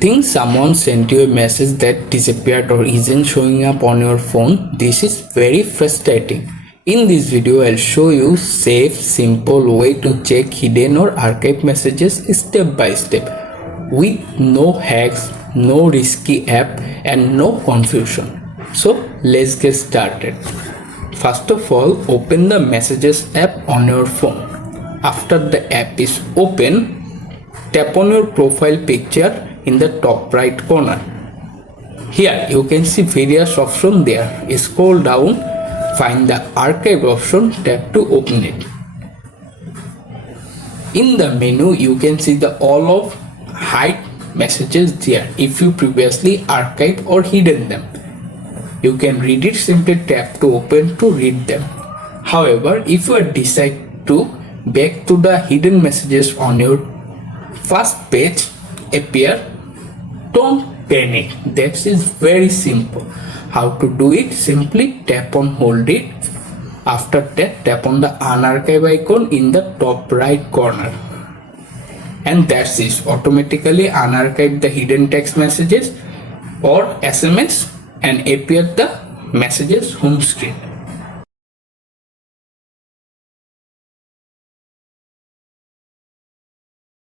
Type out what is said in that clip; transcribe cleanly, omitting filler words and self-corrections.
Think someone sent you a message that disappeared or isn't showing up on your phone? This is very frustrating. In this video, I'll show you safe, simple way to check hidden or archived messages step by step with no hacks, no risky app and no confusion. So let's get started. First of all, open the Messages app on your phone. After the app is open, tap on your profile picture in the top right corner. Here you can see various options there. Scroll down, find the archive option, tap to open it. In the menu you can see the all of hide messages there if you previously archived or hidden them. You can read it, simply tap to open to read them. However, if you decide to back to the hidden messages on your first page appear, don't panic. That is very simple. How to do it? Simply tap on hold it. After that, tap on the unarchive icon in the top right corner. And that's it. Automatically unarchive the hidden text messages or SMS and appear the messages home screen.